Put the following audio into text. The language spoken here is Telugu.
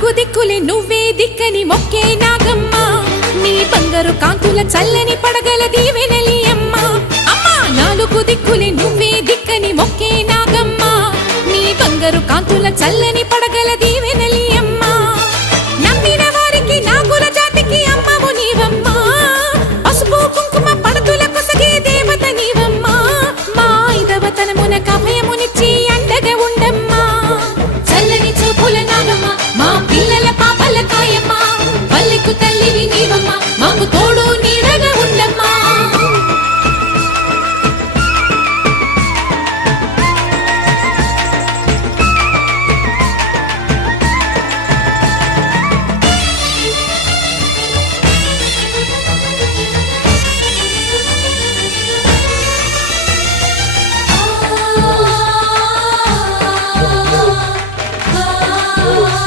నాలుగు దిక్కులే నువ్వే దిక్కని మొక్కే నాగమ్మ నీ బంగారు కాంతుల చల్లని పడగల దీవెనలి అమ్మ అమ్మా నాలుగు దిక్కులే నువ్వే దిక్కని మొక్కే నాగమ్మ నీ బంగారు కాంతుల చల్లని పడగల